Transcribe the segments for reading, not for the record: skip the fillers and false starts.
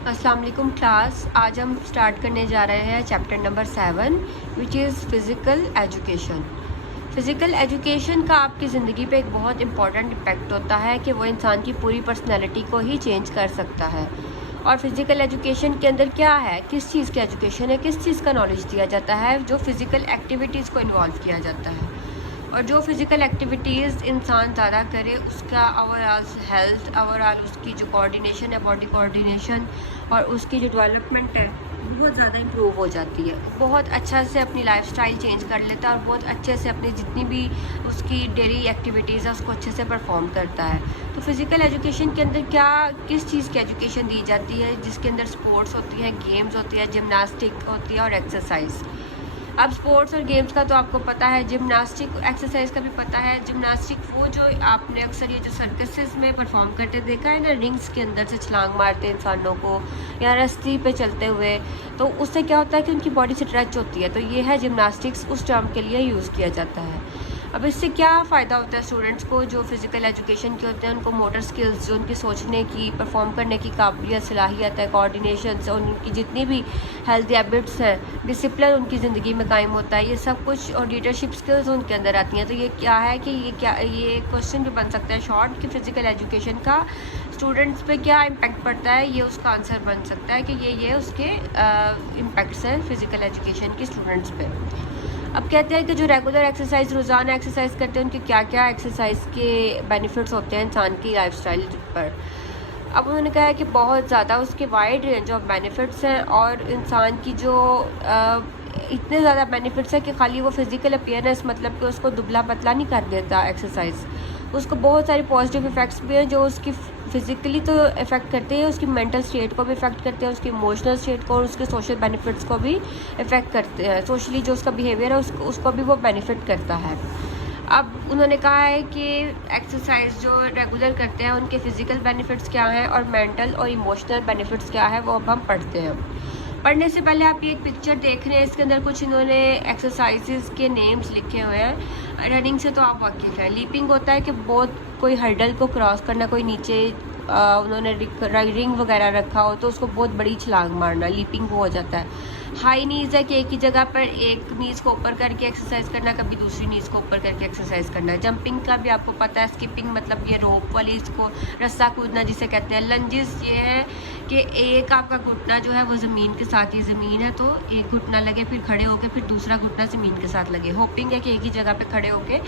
अस्सलाम वालेकुम क्लास। आज हम स्टार्ट करने जा रहे हैं chapter number 7 which is physical education. Physical education का आपकी ज़िंदगी पे एक बहुत इम्पॉर्टेंट इम्पैक्ट होता है कि वो इंसान की पूरी पर्सनैलिटी को ही चेंज कर सकता है। और फ़िज़िकल एजुकेशन के अंदर क्या है, किस चीज़ की एजुकेशन है, किस चीज़ का नॉलेज दिया जाता है, जो फ़िज़िकल एक्टिविटीज़ को इन्वॉल्व किया जाता है। और जो फ़िज़िकल एक्टिविटीज़ इंसान ज़्यादा करे उसका ओवरऑल हेल्थ, ओवरऑल उसकी जो कोऑर्डिनेशन है, बॉडी कोऑर्डिनेशन और उसकी जो डेवलपमेंट है बहुत ज़्यादा इम्प्रूव हो जाती है। बहुत अच्छा से अपनी लाइफस्टाइल चेंज कर लेता है और बहुत अच्छे से अपनी जितनी भी उसकी डेली एक्टिविटीज़ है उसको अच्छे से परफॉर्म करता है। तो फ़िज़िकल एजुकेशन के अंदर क्या किस चीज़ की एजुकेशन दी जाती है, जिसके अंदर स्पोर्ट्स होती हैं, गेम्स होती है, जिमनास्टिक होती है और एक्सरसाइज। अब स्पोर्ट्स और गेम्स का तो आपको पता है, जिमनास्टिक एक्सरसाइज का भी पता है। जिमनास्टिक वो जो आपने अक्सर ये जो सर्कसेस में परफॉर्म करते देखा है ना, रिंग्स के अंदर से छलांग मारते इंसानों को या रस्सी पे चलते हुए, तो उससे क्या होता है कि उनकी बॉडी स्ट्रेच होती है। तो ये है जिमनास्टिक्स, उस टर्म के लिए यूज़ किया जाता है। अब इससे क्या फ़ायदा होता है स्टूडेंट्स को जो फ़िज़िकल एजुकेशन के होते हैं, उनको मोटर स्किल्स, जो उनकी सोचने की, परफॉर्म करने की काबिलियत, सलाहियत है, कोऑर्डिनेशन से उनकी जितनी भी हेल्थी हैबिट्स हैं, डिसिप्लिन उनकी ज़िंदगी में कायम होता है, ये सब कुछ, और लीडरशिप स्किल्स उनके अंदर आती हैं। तो ये क्या है कि ये क्वेश्चन भी बन सकता है शॉर्ट कि फ़िज़िकल एजुकेशन का स्टूडेंट्स पे क्या इम्पैक्ट पड़ता है, ये उसका आंसर बन सकता है कि ये उसके इम्पैक्ट्स हैं फ़िज़िकल एजुकेशन के स्टूडेंट्स पे। अब कहते हैं कि जो रेगुलर एक्सरसाइज, रोज़ाना एक्सरसाइज करते हैं, उनके क्या क्या एक्सरसाइज के बेनिफिट्स होते हैं इंसान की लाइफस्टाइल पर। अब उन्होंने कहा है कि बहुत ज़्यादा उसके वाइड रेंज ऑफ बेनिफिट्स हैं और इंसान की जो इतने ज़्यादा बेनिफिट्स हैं कि खाली वो फिज़िकल अपीयरेंस, मतलब कि उसको दुबला पतला नहीं कर देता एक्सरसाइज। उसको बहुत सारे पॉजिटिव इफ़ेक्ट्स भी हैं जो उसकी फ़िज़िकली तो इफ़ेक्ट करते हैं, उसकी मेंटल स्टेट को भी इफ़ेक्ट करते हैं, उसकी इमोशनल स्टेट को और उसके सोशल बेनिफिट्स को भी इफ़ेक्ट करते हैं। सोशली जो उसका बिहेवियर है उसको भी वो बेनिफिट करता है। अब उन्होंने कहा है कि एक्सरसाइज जो रेगुलर करते हैं उनके फ़िज़िकल बेनिफिट्स क्या हैं और मेंटल और इमोशनल बेनिफिट्स क्या है, वो अब हम पढ़ते हैं। पढ़ने से पहले आप ये एक पिक्चर देख रहे हैं, इसके अंदर कुछ इन्होंने एक्सरसाइजेज के नेम्स लिखे हुए हैं। रनिंग से तो आप वाकिफ़ हैं। लीपिंग होता है कि बहुत कोई हर्डल को क्रॉस करना, कोई नीचे उन्होंने रिंग वगैरह रखा हो तो उसको बहुत बड़ी छलांग मारना, लीपिंग वो हो जाता है। हाई नीज़ है कि एक ही जगह पर एक नीज़ को ऊपर करके एक्सरसाइज करना, कभी दूसरी नीज़ को ऊपर करके एक्सरसाइज करना। जंपिंग का भी आपको पता है। स्किपिंग मतलब ये रोप वाली, इसको रस्सा कूदना जिसे कहते हैं। लंजेस ये है कि एक आपका घुटना जो है वो ज़मीन के साथ ही, ज़मीन है तो एक घुटना लगे, फिर खड़े होके फिर दूसरा घुटना ज़मीन के साथ लगे। होपिंग है कि एक ही जगह पे खड़े होके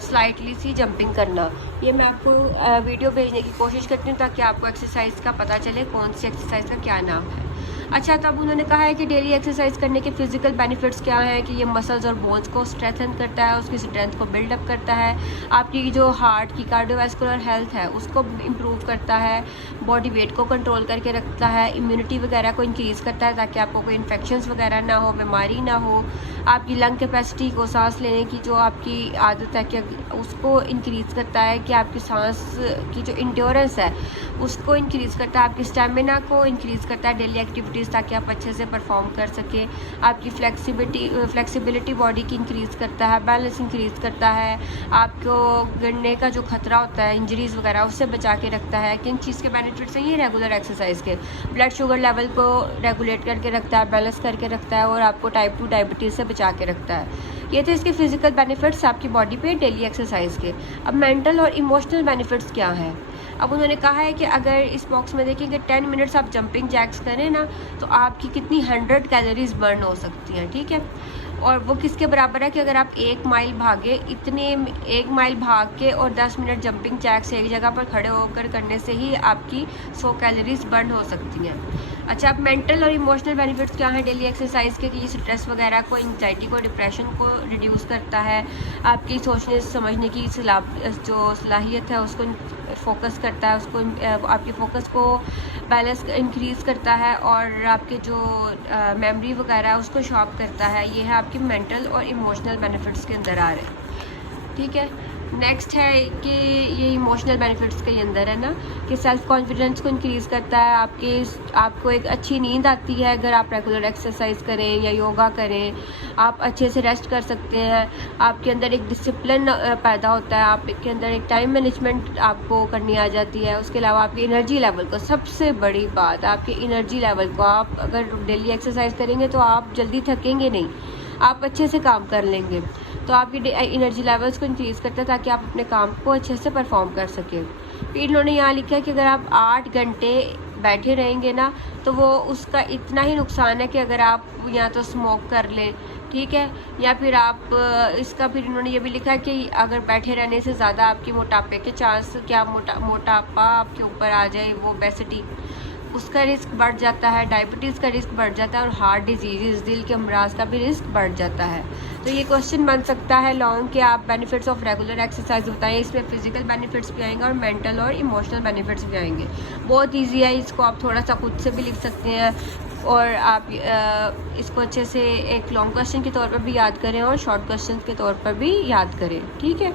स्लाइटली सी जंपिंग करना। ये मैं आपको वीडियो भेजने की कोशिश करती हूँ ताकि आपको एक्सरसाइज का पता चले कौन सी एक्सरसाइज का क्या नाम है। अच्छा, तब उन्होंने कहा है कि डेली एक्सरसाइज करने के फिजिकल बेनिफिट्स क्या हैं कि ये मसल्स और बोन्स को स्ट्रेंथन करता है, उसकी स्ट्रेंथ को बिल्डअप करता है, आपकी जो हार्ट की कार्डियोवैस्कुलर हेल्थ है उसको इम्प्रूव करता है, बॉडी वेट को कंट्रोल करके रखता है, इम्यूनिटी वगैरह को इंक्रीज़ करता है ताकि आपको कोई इन्फेक्शंस वगैरह ना हो, बीमारी ना हो, आपकी लंग कैपेसिटी को, सांस लेने की जो आपकी आदत है कि उसको इंक्रीज़ करता है, कि आपकी सांस की जो इंड्योरेंस है उसको इंक्रीज़ करता है, आपकी स्टेमिना को इंक्रीज़ करता है डेली एक्टिविटीज़, ताकि आप अच्छे से परफॉर्म कर सकें। आपकी फ्लेक्सिबिलिटी बॉडी की इंक्रीज़ करता है, बैलेंस इंक्रीज़ करता है, आपको गिरने का जो खतरा होता है, इंजरीज़ वगैरह, उससे बचा के रखता है। किन चीज़ के बेनिफिट्स हैं ये रेगुलर एक्सरसाइज के? ब्लड शुगर लेवल को रेगुलेट करके रखता है, बैलेंस करके रखता है और आपको टाइप 2 डायबिटीज़ से बचा के रखता है। ये थे इसके फिजिकल बेनिफिट्स आपकी बॉडी पे डेली एक्सरसाइज के। अब मेंटल और इमोशनल बेनिफिट्स क्या हैं? अब उन्होंने कहा है कि अगर इस बॉक्स में देखें कि 10 मिनट्स आप जंपिंग जैक्स करें ना, तो आपकी कितनी 100 कैलोरीज बर्न हो सकती हैं, ठीक है। और वो किसके बराबर है कि अगर आप 1 माइल भागे, इतने 1 माइल भाग के और 10 मिनट जंपिंग जैक्स एक जगह पर खड़े होकर करने से ही आपकी 100 कैलोरीज बर्न हो सकती हैं। अच्छा, अब मेंटल और इमोशनल बेनिफिट्स क्या हैं डेली एक्सरसाइज के? कि ये स्ट्रेस वगैरह को, एंग्जाइटी को, डिप्रेशन को रिड्यूस करता है, आपकी सोचने समझने की जो सलाहियत है उसको फोकस करता है, उसको आपके फोकस को बैलेंस इंक्रीज़ करता है और आपके जो मेमोरी वगैरह है उसको शार्प करता है। ये है आपकी मेंटल और इमोशनल बेनिफिट्स के अंदर आ रहे हैं, ठीक है। नेक्स्ट है कि ये इमोशनल बेनिफिट्स के अंदर है ना कि सेल्फ कॉन्फिडेंस को इंक्रीज़ करता है। आपको एक अच्छी नींद आती है अगर आप रेगुलर एक्सरसाइज करें या योगा करें। आप अच्छे से रेस्ट कर सकते हैं। आपके अंदर एक डिसिप्लिन पैदा होता है। आपके अंदर एक टाइम मैनेजमेंट आपको करनी आ जाती है। उसके अलावा आपकी एनर्जी लेवल को, सबसे बड़ी बात, आपकी एनर्जी लेवल को, आप अगर डेली एक्सरसाइज करेंगे तो आप जल्दी थकेंगे नहीं, आप अच्छे से काम कर लेंगे। तो आपकी एनर्जी लेवल्स को इंक्रीज़ करता है ताकि आप अपने काम को अच्छे से परफॉर्म कर सकें। फिर इन्होंने यहाँ लिखा है कि अगर आप 8 घंटे बैठे रहेंगे ना तो वो उसका इतना ही नुकसान है कि अगर आप या तो स्मोक कर लें, ठीक है, या फिर आप इसका फिर इन्होंने ये भी लिखा है कि अगर बैठे रहने से ज़्यादा आपकी मोटापे के चांस, क्या मोटापा आपके ऊपर आ जाए, वो ओबेसिटी, उसका रिस्क बढ़ जाता है, डायबिटीज़ का रिस्क बढ़ जाता है और हार्ट डिजीज़, दिल के अमराज का भी रिस्क बढ़ जाता है। तो ये क्वेश्चन बन सकता है लॉन्ग कि आप बेनिफिट्स ऑफ रेगुलर एक्सरसाइज बताएं। इसमें फिजिकल बेनिफिट्स भी आएंगे और मेंटल और इमोशनल बेनिफिट्स भी आएंगे। बहुत ईजी है, इसको आप थोड़ा सा खुद से भी लिख सकते हैं और आप इसको अच्छे से एक लॉन्ग क्वेश्चन के तौर पर भी याद करें और शॉर्ट क्वेश्चन के तौर पर भी याद करें, ठीक है।